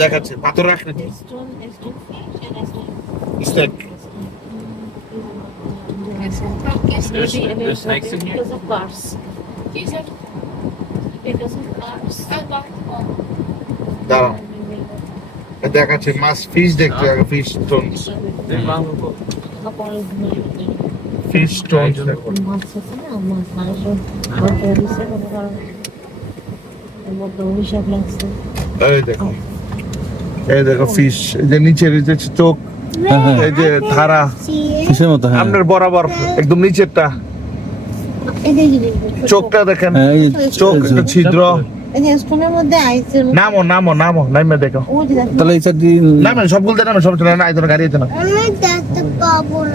দেখাচ্ছে পাথর আকৃতি snake. There's snakes in here? দাঁড়াও, দেখাচ্ছে মাছ, ফিশ দেখতে হবে, fish Stones, They're valuable. Fish Stones দেখো। এই দেখো, এই দেখো ফিশ, এই যে নিচের এই যে চোখ, এই যে ধারা কিসের মতো? হ্যাঁ আপনার বরাবর একদম নিচেরটা চোখটা দেখেন, হ্যাঁ, এই চোখ একটা ছিদ্র। স্টোনের মধ্যে আইসের নামো নামো নামো, নামে দেখো, তাহলে এই সাইড দিয়ে নামে সবগুলো নামে, সব চলে না, আইতো গাড়ি আইতো না।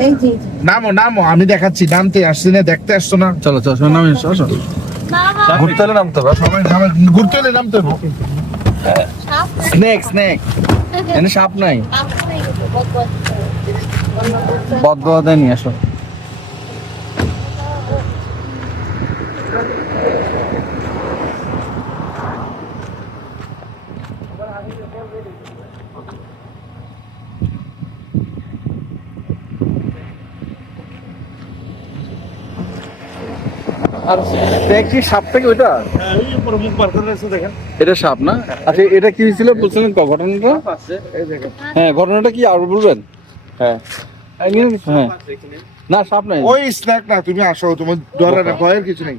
এই যে নামো নামো, আমি দেখাচ্ছি, নামতে আসছি না, দেখতে আসছো না। চলো চলো শোনো, নামে এসো, আসো। ঘুরতে হলে নামতে হবে। সবাই নামে, ঘুরতে হলে নামতে হবে। স্নেক স্নেক, এখানে সাপ নাই, বদবা দেয় নিয়ে আসো। আর দেখি সাপটা কি ওইটা? হ্যাঁ, এই উপরে মুখ বার করে রেখেছে দেখেন। এটা সাপ না? আচ্ছা এটা কি হয়েছিল বলছিলেন ঘটনাটা? এই দেখেন, হ্যাঁ ঘটনাটা কি আর বলবেন? হ্যাঁ হ্যাঁ, না সাপ নাই। ওই স্ন্যাক না, তুমি আসো, তোমার ডরার না, ভয়ের কিছু নেই।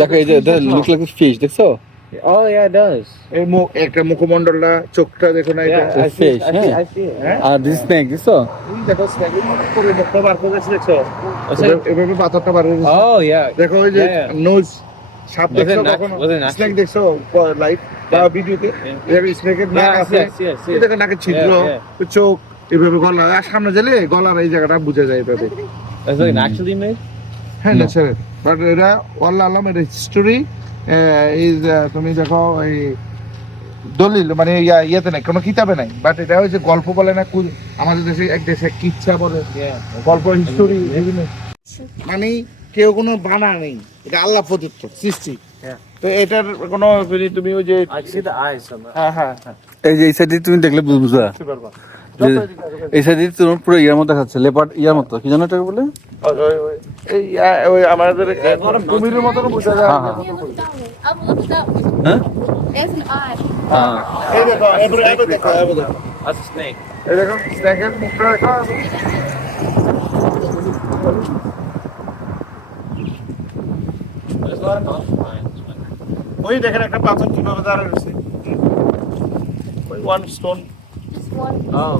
লেখা এই যে লুক লাইক ফিশ, দেখছো? Oh yeah, it does. এই মুখ, একটা মুখমণ্ডলটা, চোখটা দেখো না, এটা Yeah, I see fish, it. I see, huh? I see it. হ্যাঁ, আর দিস স্নেক, দেখছো? এই দেখো স্ন্যাক, উপরে মুখটা বার করে রেখেছে, দেখছো? What's it? এভাবে পাথরটা বার করে রেখেছে। Oh yeah. দেখো ওই যে Yeah, yeah. নোজ, সাপ Was দেখছো it not- কখনো? was it not- স্ন্যাক দেখছো লাইভ বা ভিডিওতে? স্ন্যাকের নাক Yeah, I আছে, see, I see, I see. এই দেখো নাকের ছিদ্র, Yeah, চোখ, এভাবে গলা, আর সামনে গেলে গলার এই জায়গাটা বুঝে যায় এভাবে। Is it naturally made? হ্যাঁ No. ন্যাচারাল, বাট এটা আল্লাহ আলম, এটা হিস্টোরি ইজ, তুমি দেখো এই দলিল মানে ইয়েতে নাই, কোনো কিতাবে নাই, বাট এটা হচ্ছে গল্প বলে না, আমাদের দেশে এক দেশে কিচ্ছা বলে, Yeah. গল্প হিস্টোরি মানে কেউ কোনো বানা নেই, এটা আল্লাহ প্রদত্ত সৃষ্টি। হ্যাঁ। তো এটার কোনো তুমি ওই যে I see the eyes on that. হ্যাঁ হ্যাঁ হ্যাঁ এই যে এই সাইডে তুমি দেখলে বুঝবা, বুঝতে পারবা। যে এই সাইডে তোমার পুরো ইয়ার মতো দেখাচ্ছে, লেপার্ড ইয়ার মতো, কি জানো এটাকে বলে? এই ওই আমাদের কুমিরের মতন বোঝা যায়। হ্যাঁ, হ্যাঁ। হ্যাঁ There's an eye. হ্যাঁ এই দেখো, এবারে দেখো, এবারে দেখো, That's a snake. এই দেখো স্ন্যাকের মুখটা দেখো। There's a lot of mountain lions. ওই দেখেন একটা পাথর কিভাবে দাঁড়ায় রয়েছে, ওই one stone. Just one. Oh.